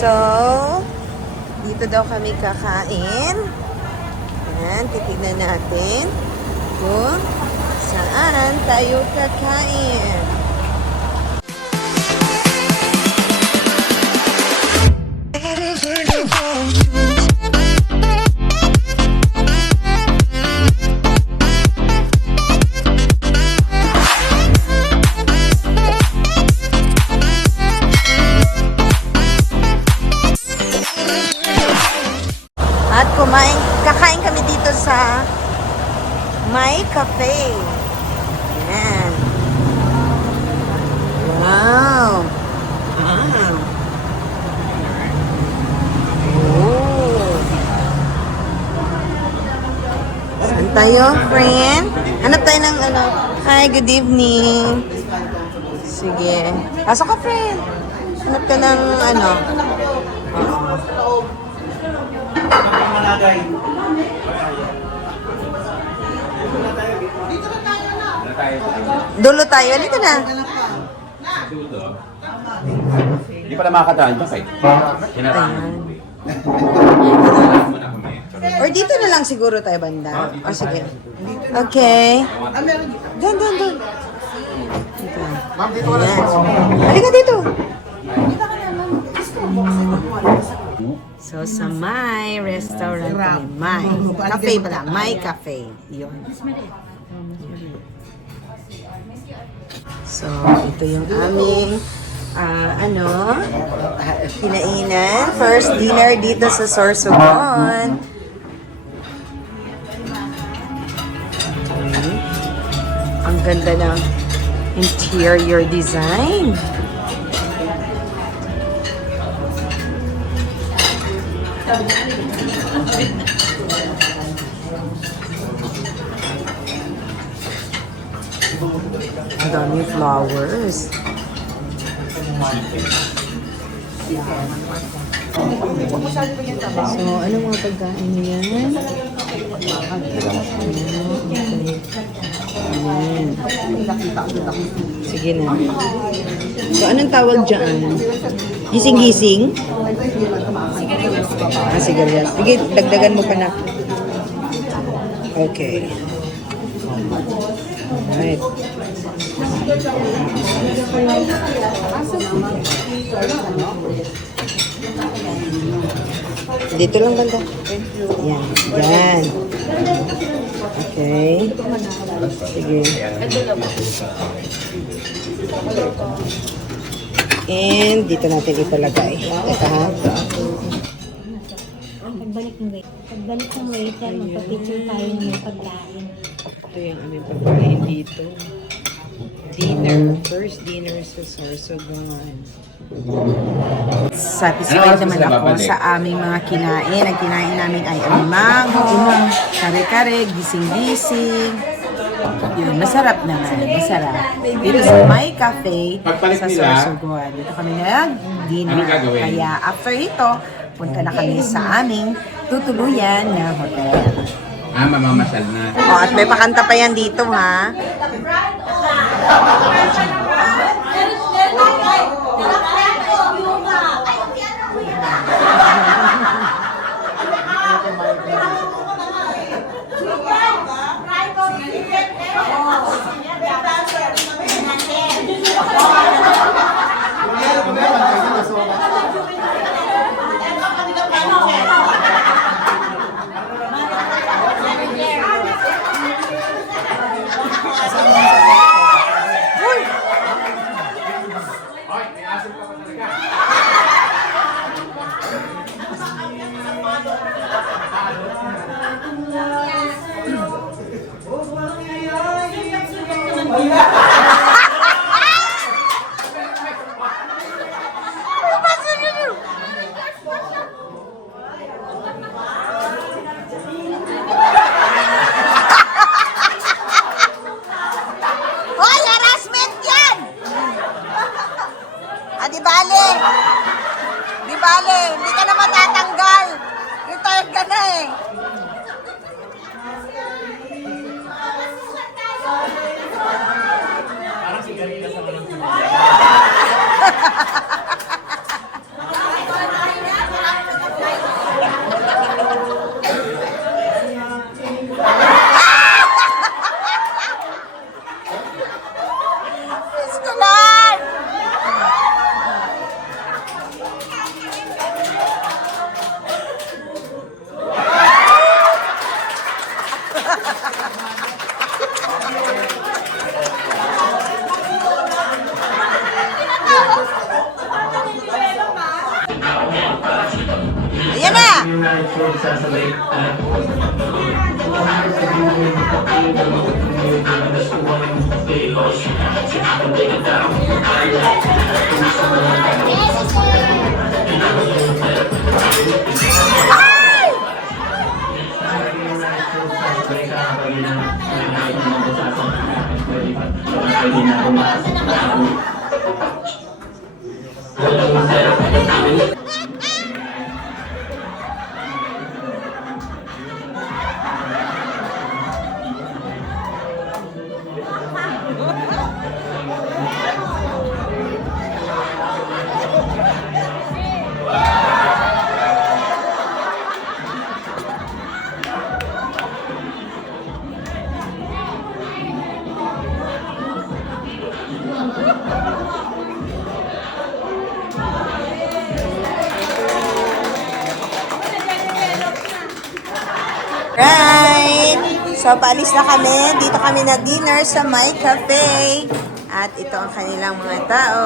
So, dito daw kami kakain. Ayan, titignan natin kung saan tayo kakain. At kakain kami dito sa My Cafe. Ayan. Wow. Oh. Saan tayo, friend? Hanap tayo ng ano. Hi, good evening. Sige. Pasok ka, friend. Hanap ka ng ano. Dulo tayo. Dito na. Hindi pala makakataan ito kay. Or dito na lang siguro tayo banda. O sige. Okay. Doon. Dito. Ayan. Halika dito. So, sa My Restaurant kami. My Cafe pala. My Cafe. Yun. So, ito yung aming kinainan. First dinner dito sa Sorsogon. Okay. Ang ganda ng interior design. Ang daming flowers. So, ano mga pagkain niya yan? Sige na. So, anong tawag dyan? Gising-gising? Sigarilyas. Sige, dagdagan mo pa na. Okay. Alright. Dito lang banda. Yan. Yan. Okay. Sige. And dito natin ipalagay. Teka ha. Pagbalik ng waiter, magpa-picture tayo ng pagkain. Ito yung aming pagkain dito. Dinner. First dinner sa Sorsogon. Satisfied naman ako sa aming mga kinain. Ang kinain namin ay alimango, kare-kare, gising-gising. Yun, masarap naman. Masarap. Dito sa My Cafe sa Sorsogon. Dito kami nag-dinner. Kaya after ito, punta na kami sa aming tutuluyan na hotel. Mamamasal na. Oh, at may pakanta pa yan dito, ha? Hindi ka na matatanggal. Retired ka na eh. Parang sigarilyo sa walang Right! So, paalis na kami. Dito kami na dinner sa My Cafe. At ito ang kanilang mga tao.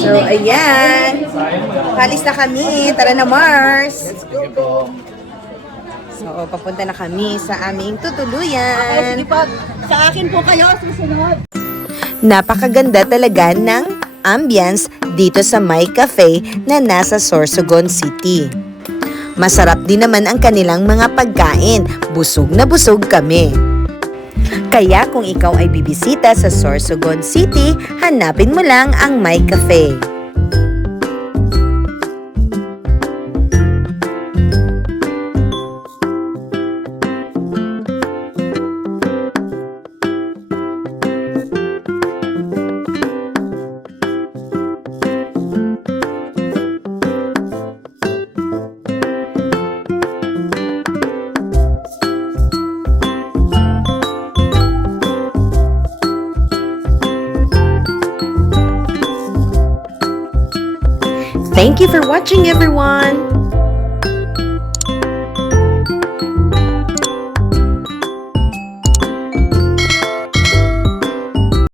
So, ayan. Paalis na kami. Tara na, Mars. So, papunta na kami sa aming tutuluyan. Sa akin po kayo, susunod. Napakaganda talaga ng ambience dito sa My Cafe na nasa Sorsogon City. Masarap din naman ang kanilang mga pagkain. Busog na busog kami. Kaya kung ikaw ay bibisita sa Sorsogon City, hanapin mo lang ang My Cafe. Thank you for watching, everyone!